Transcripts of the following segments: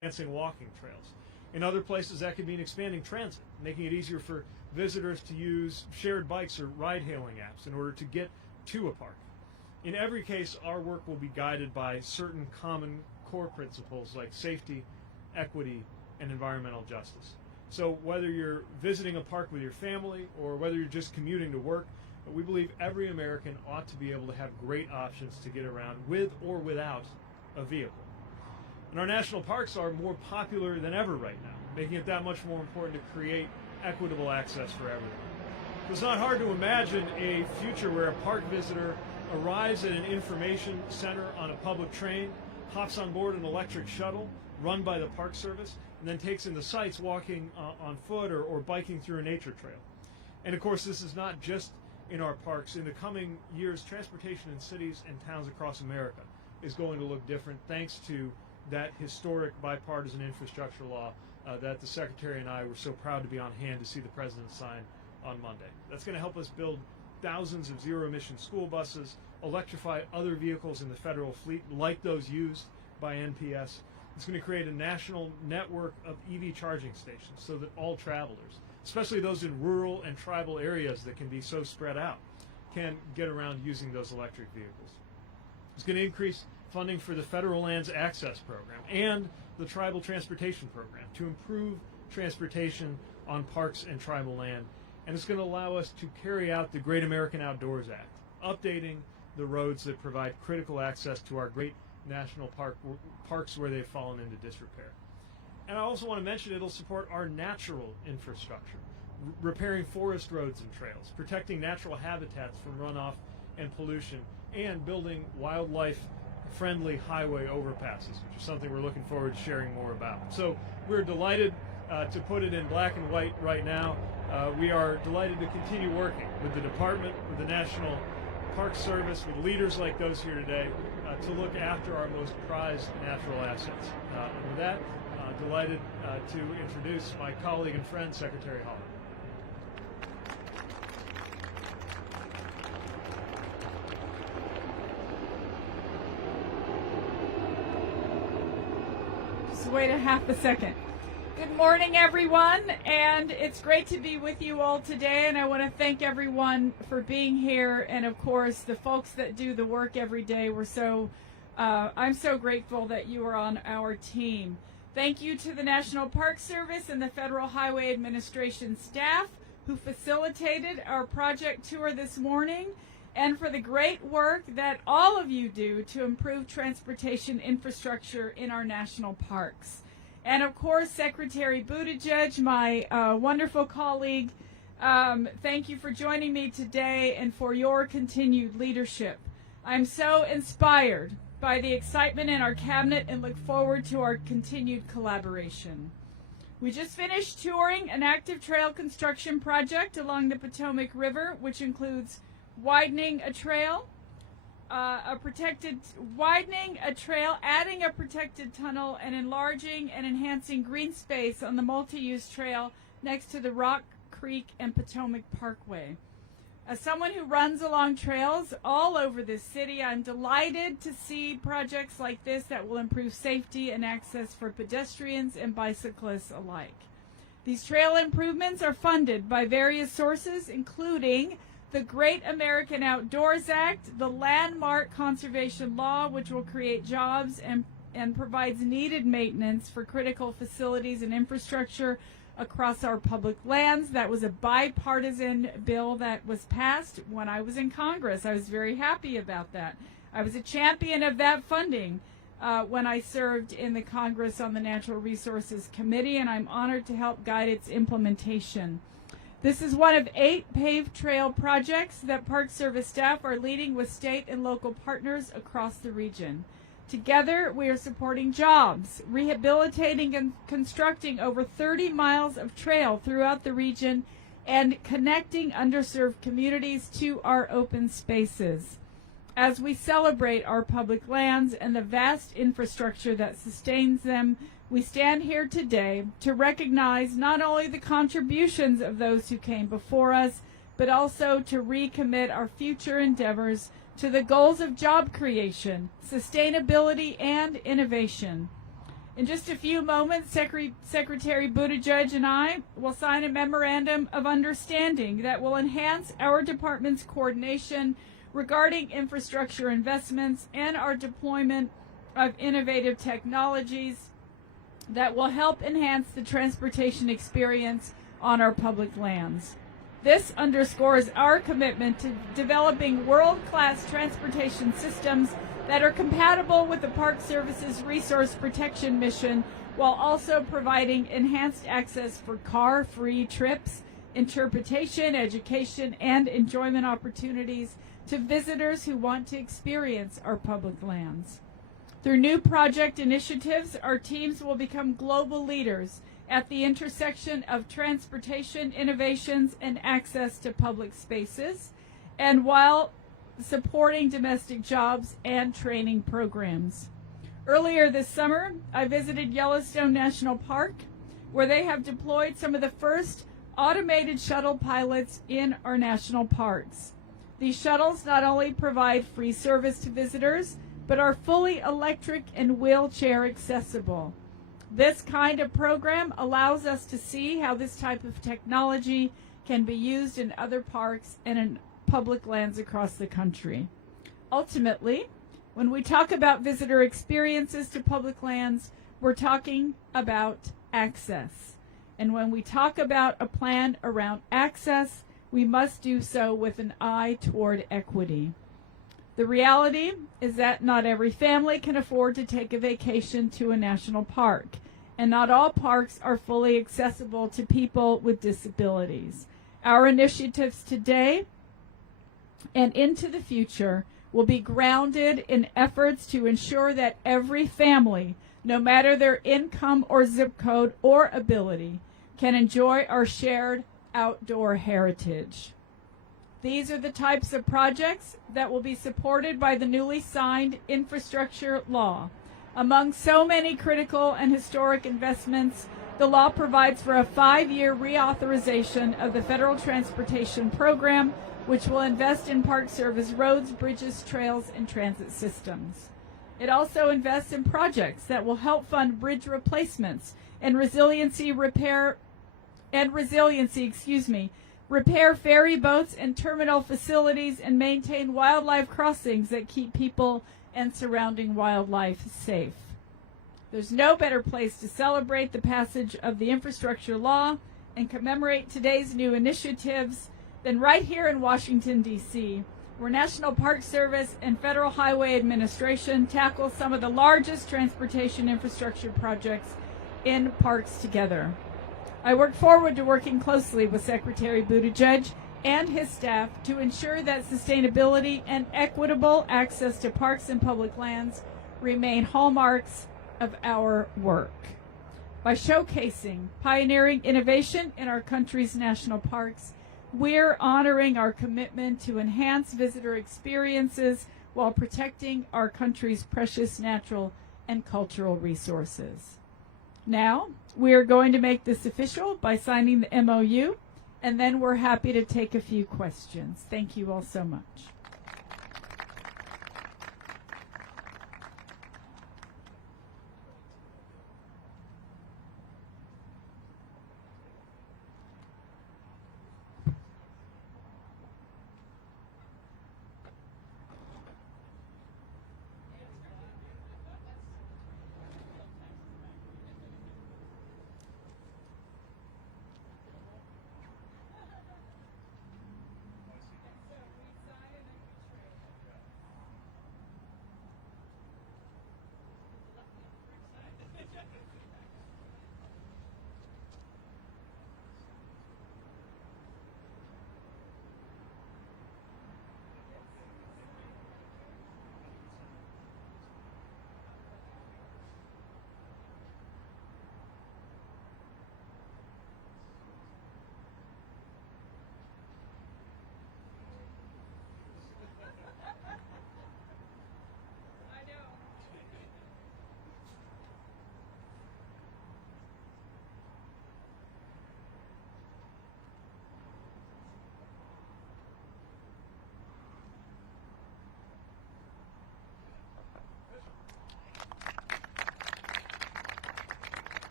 enhancing walking trails. In other places, that could mean expanding transit, making it easier for visitors to use shared bikes or ride-hailing apps in order to get to a park. In every case, our work will be guided by certain common core principles like safety, equity, and environmental justice. So whether you're visiting a park with your family or whether you're just commuting to work, we believe every American ought to be able to have great options to get around with or without a vehicle. And our national parks are more popular than ever right now, making it that much more important to create equitable access for everyone. It's not hard to imagine a future where a park visitor arrives at an information center on a public train, hops on board an electric shuttle run by the Park Service, and then takes in the sights walking on foot or biking through a nature trail. And of course, this is not just in our parks. In the coming years, transportation in cities and towns across America is going to look different thanks to that historic bipartisan infrastructure law that the Secretary and I were so proud to be on hand to see the President sign on Monday. That's going to help us build thousands of zero-emission school buses, electrify other vehicles in the federal fleet like those used by NPS. It's going to create a national network of EV charging stations so that all travelers, especially those in rural and tribal areas that can be so spread out, can get around using those electric vehicles. It's going to increase funding for the Federal Lands Access Program and the Tribal Transportation Program to improve transportation on parks and tribal land. And it's going to allow us to carry out the Great American Outdoors Act, updating the roads that provide critical access to our great national parks where they've fallen into disrepair. And I also want to mention it'll support our natural infrastructure, repairing forest roads and trails, protecting natural habitats from runoff and pollution, and building wildlife-friendly highway overpasses, which is something we're looking forward to sharing more about. So we're delighted to put it in black and white right now. We are delighted to continue working with the department, with the National Park Service, with leaders like those here today, to look after our most prized natural assets. And with that, delighted to introduce my colleague and friend, Secretary Haaland. Just wait a half a second. Good morning, everyone, and it's great to be with you all today, and I want to thank everyone for being here, and of course the folks that do the work every day. I'm so grateful that you are on our team. Thank you to the National Park Service and the Federal Highway Administration staff who facilitated our project tour this morning, and for the great work that all of you do to improve transportation infrastructure in our national parks. And of course, Secretary Buttigieg, my wonderful colleague, thank you for joining me today and for your continued leadership. I'm so inspired by the excitement in our cabinet and look forward to our continued collaboration. We just finished touring an active trail construction project along the Potomac River, which includes widening a trail, adding a protected tunnel, and enlarging and enhancing green space on the multi-use trail next to the Rock Creek and Potomac Parkway. As someone who runs along trails all over this city, I'm delighted to see projects like this that will improve safety and access for pedestrians and bicyclists alike. These trail improvements are funded by various sources, including the Great American Outdoors Act, the Landmark Conservation Law, which will create jobs and provides needed maintenance for critical facilities and infrastructure across our public lands. That was a bipartisan bill that was passed when I was in Congress. I was very happy about that. I was a champion of that funding when I served in the Congress on the Natural Resources Committee, and I'm honored to help guide its implementation. This is one of 8 paved trail projects that Park Service staff are leading with state and local partners across the region. Together, we are supporting jobs, rehabilitating and constructing over 30 miles of trail throughout the region, and connecting underserved communities to our open spaces. As we celebrate our public lands and the vast infrastructure that sustains them, we stand here today to recognize not only the contributions of those who came before us, but also to recommit our future endeavors to the goals of job creation, sustainability, and innovation. In just a few moments, Secretary Buttigieg and I will sign a memorandum of understanding that will enhance our department's coordination regarding infrastructure investments and our deployment of innovative technologies that will help enhance the transportation experience on our public lands. This underscores our commitment to developing world-class transportation systems that are compatible with the Park Service's resource protection mission, while also providing enhanced access for car-free trips, interpretation, education, and enjoyment opportunities to visitors who want to experience our public lands. Through new project initiatives, our teams will become global leaders at the intersection of transportation innovations and access to public spaces, and while supporting domestic jobs and training programs. Earlier this summer, I visited Yellowstone National Park, where they have deployed some of the first automated shuttle pilots in our national parks. These shuttles not only provide free service to visitors, but are fully electric and wheelchair accessible. This kind of program allows us to see how this type of technology can be used in other parks and in public lands across the country. Ultimately, when we talk about visitor experiences to public lands, we're talking about access. And when we talk about a plan around access, we must do so with an eye toward equity. The reality is that not every family can afford to take a vacation to a national park, and not all parks are fully accessible to people with disabilities. Our initiatives today and into the future will be grounded in efforts to ensure that every family, no matter their income or zip code or ability, can enjoy our shared outdoor heritage. These are the types of projects that will be supported by the newly signed infrastructure law. Among so many critical and historic investments, the law provides for a 5-year reauthorization of the Federal Transportation Program, which will invest in Park Service roads, bridges, trails, and transit systems. It also invests in projects that will help fund bridge replacements and repair ferry boats and terminal facilities, and maintain wildlife crossings that keep people and surrounding wildlife safe. There's no better place to celebrate the passage of the infrastructure law and commemorate today's new initiatives than right here in Washington, D.C., where National Park Service and Federal Highway Administration tackle some of the largest transportation infrastructure projects in parks together. I look forward to working closely with Secretary Buttigieg and his staff to ensure that sustainability and equitable access to parks and public lands remain hallmarks of our work. By showcasing pioneering innovation in our country's national parks, we're honoring our commitment to enhance visitor experiences while protecting our country's precious natural and cultural resources. Now, we are going to make this official by signing the MOU, and then we're happy to take a few questions. Thank you all so much.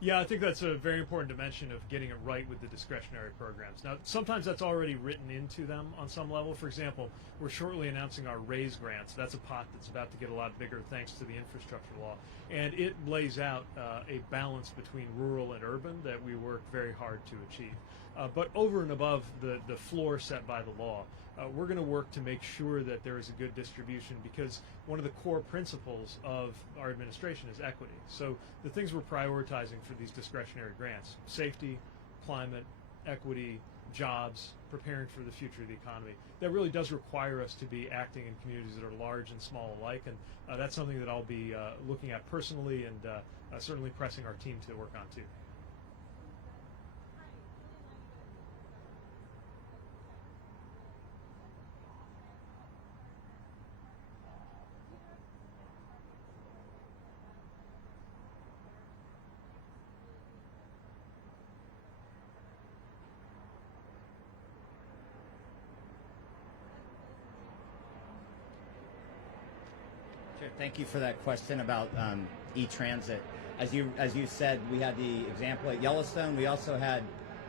Yeah, I think that's a very important dimension of getting it right with the discretionary programs. Now, sometimes that's already written into them on some level. For example, we're shortly announcing our RAISE grants. That's a pot that's about to get a lot bigger thanks to the infrastructure law. And it lays out a balance between rural and urban that we work very hard to achieve. But over and above the floor set by the law, we're going to work to make sure that there is a good distribution, because one of the core principles of our administration is equity. So the things we're prioritizing for these discretionary grants: safety, climate, equity, jobs, preparing for the future of the economy. That really does require us to be acting in communities that are large and small alike, and that's something that I'll be looking at personally, and certainly pressing our team to work on too. Sure. Thank you for that question about e-transit. As you said, we had the example at Yellowstone. We also had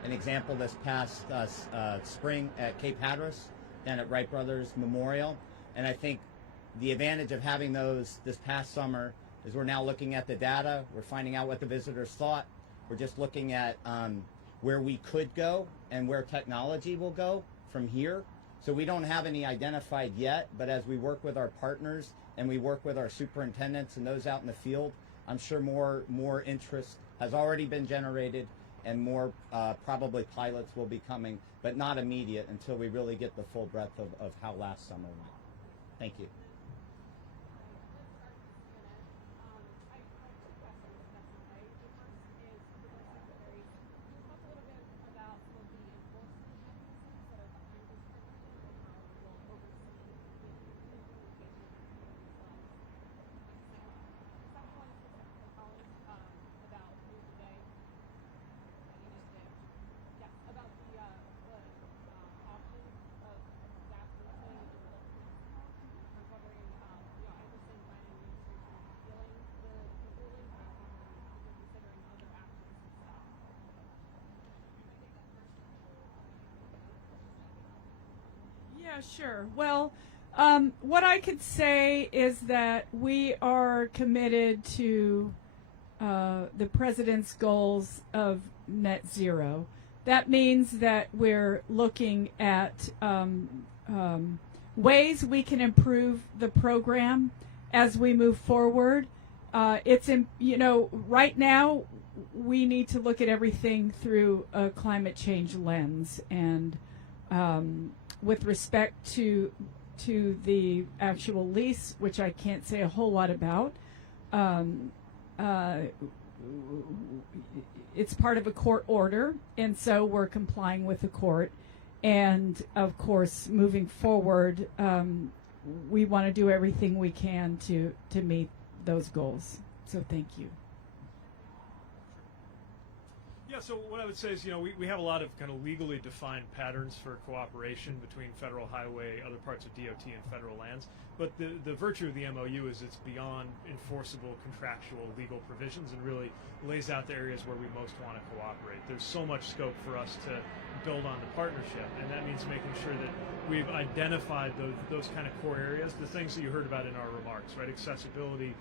an example this past spring at Cape Hatteras and at Wright Brothers Memorial. And I think the advantage of having those this past summer is we're now looking at the data. We're finding out what the visitors thought. We're just looking at where we could go and where technology will go from here. So we don't have any identified yet, but as we work with our partners and we work with our superintendents and those out in the field, I'm sure more interest has already been generated, and more probably pilots will be coming, but not immediate until we really get the full breadth of how last summer went. Thank you. Yeah, sure. Well, what I could say is that we are committed to the president's goals of net zero. That means that we're looking at ways we can improve the program as we move forward. Right now we need to look at everything through a climate change lens, and with respect to the actual lease, which I can't say a whole lot about, it's part of a court order, and so we're complying with the court. And of course, moving forward, we want to do everything we can to meet those goals. So thank you. Yeah, so what I would say is, we have a lot of kind of legally defined patterns for cooperation between federal highway, other parts of DOT, and federal lands. But the virtue of the MOU is it's beyond enforceable contractual legal provisions and really lays out the areas where we most want to cooperate. There's so much scope for us to build on the partnership, and that means making sure that we've identified those kind of core areas, the things that you heard about in our remarks, right? Accessibility,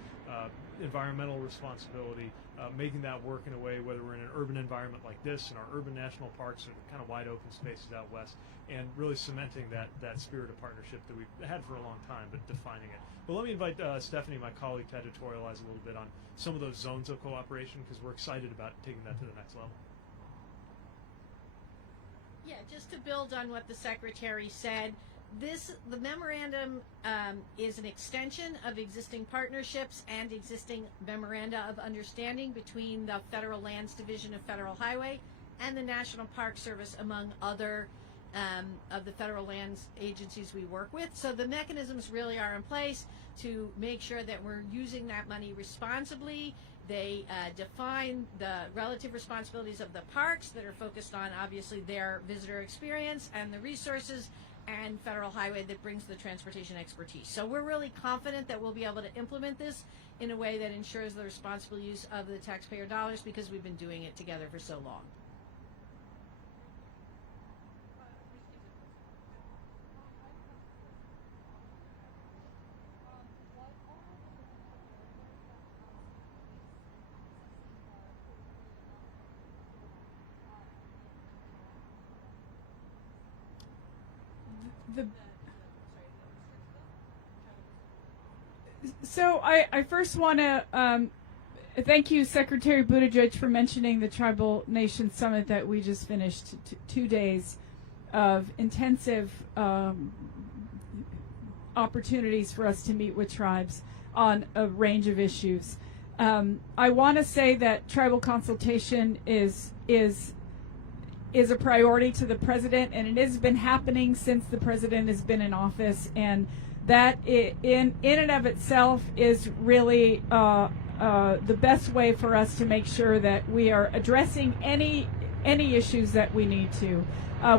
environmental responsibility, making that work in a way, whether we're in an urban environment like this, in our urban national parks, or kind of wide open spaces out west, and really cementing that spirit of partnership that we've had for a long time, but defining it. But let me invite Stephanie, my colleague, to editorialize a little bit on some of those zones of cooperation, because we're excited about taking that to the next level. Yeah, just to build on what the Secretary said, the memorandum is an extension of existing partnerships and existing memoranda of understanding between the Federal Lands Division of Federal Highway and the National Park Service, among other of the federal lands agencies we work with. So the mechanisms really are in place to make sure that we're using that money responsibly. They define the relative responsibilities of the parks that are focused on, obviously, their visitor experience, and the resources and federal highway that brings the transportation expertise. So we're really confident that we'll be able to implement this in a way that ensures the responsible use of the taxpayer dollars, because we've been doing it together for so long. So I first want to thank you, Secretary Buttigieg, for mentioning the Tribal Nation Summit that we just finished. 2 days of intensive opportunities for us to meet with tribes on a range of issues. I want to say that tribal consultation is a priority to the president, and it has been happening since the president has been in office, and that in and of itself is really the best way for us to make sure that we are addressing any issues that we need to.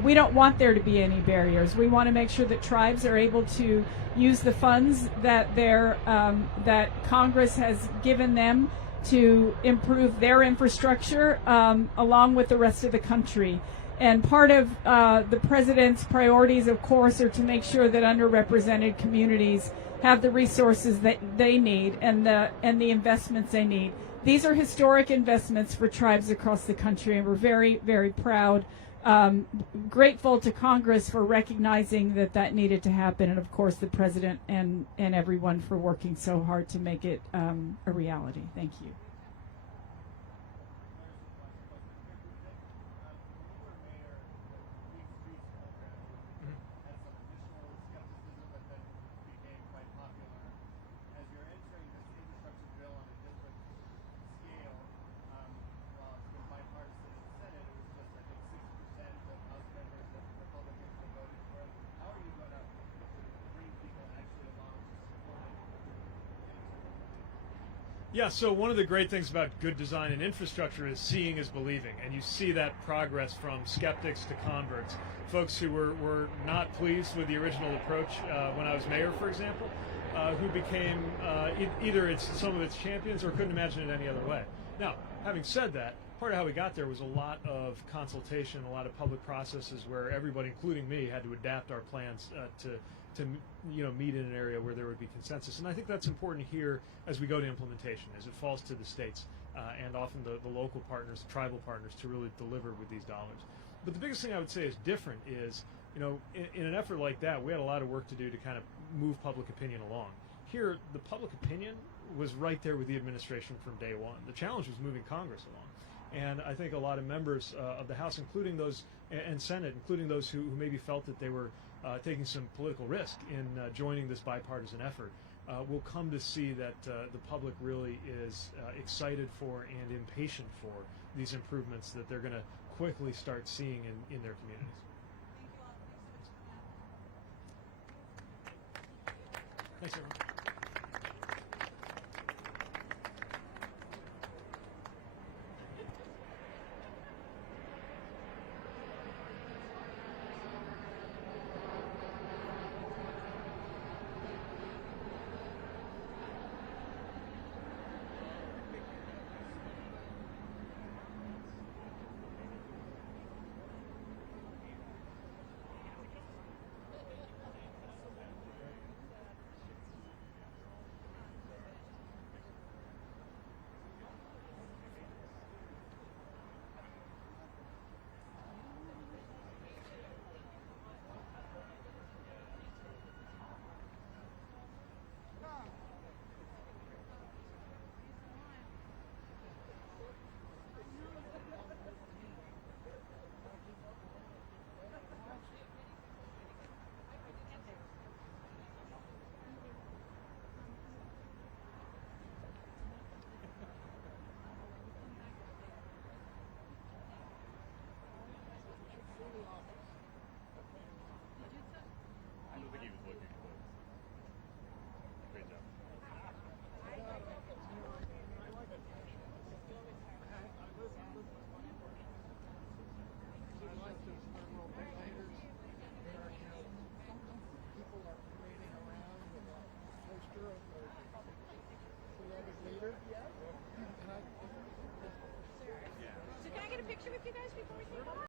We don't want there to be any barriers. We want to make sure that tribes are able to use the funds that that Congress has given them to improve their infrastructure along with the rest of the country. And part of the president's priorities, of course, are to make sure that underrepresented communities have the resources that they need and the investments they need. These are historic investments for tribes across the country, and we're very, very proud, grateful to Congress for recognizing that needed to happen, and of course the president and everyone for working so hard to make it a reality. Thank you. Yeah, so one of the great things about good design and infrastructure is seeing is believing, and you see that progress from skeptics to converts. Folks who were not pleased with the original approach when I was mayor, for example, who became either some of its champions or couldn't imagine it any other way. Now, having said that, part of how we got there was a lot of consultation, a lot of public processes where everybody, including me, had to adapt our plans to meet in an area where there would be consensus. And I think that's important here as we go to implementation, as it falls to the states and often the local partners, the tribal partners, to really deliver with these dollars. But the biggest thing I would say is different is, in an effort like that, we had a lot of work to do to kind of move public opinion along. Here, the public opinion was right there with the administration from day one. The challenge was moving Congress along. And I think a lot of members of the House, including those, and Senate, including those who maybe felt that they were taking some political risk in joining this bipartisan effort, will come to see that the public really is excited for and impatient for these improvements that they're going to quickly start seeing in their communities. Thanks, everyone.